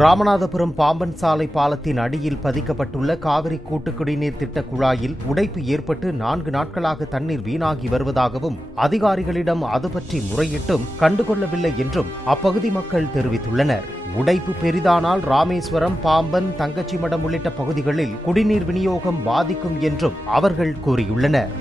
ராமநாதபுரம் பாம்பன் சாலை பாலத்தின் அடியில் பதிக்கப்பட்டுள்ள காவிரி கூட்டு குடிநீர் திட்ட குழாயில் உடைப்பு ஏற்பட்டு 4 நாட்களாக தண்ணீர் வீணாகி வருவதாகவும் அதிகாரிகளிடம் அது பற்றி முறையிட்டும் கண்டுகொள்ளவில்லை என்றும் அப்பகுதி மக்கள் தெரிவித்துள்ளனர். உடைப்பு பெரிதானால் ராமேஸ்வரம், பாம்பன், தங்கச்சிமடம் உள்ளிட்ட பகுதிகளில் குடிநீர் விநியோகம் பாதிக்கும் என்றும் அவர்கள் கூறியுள்ளனர்.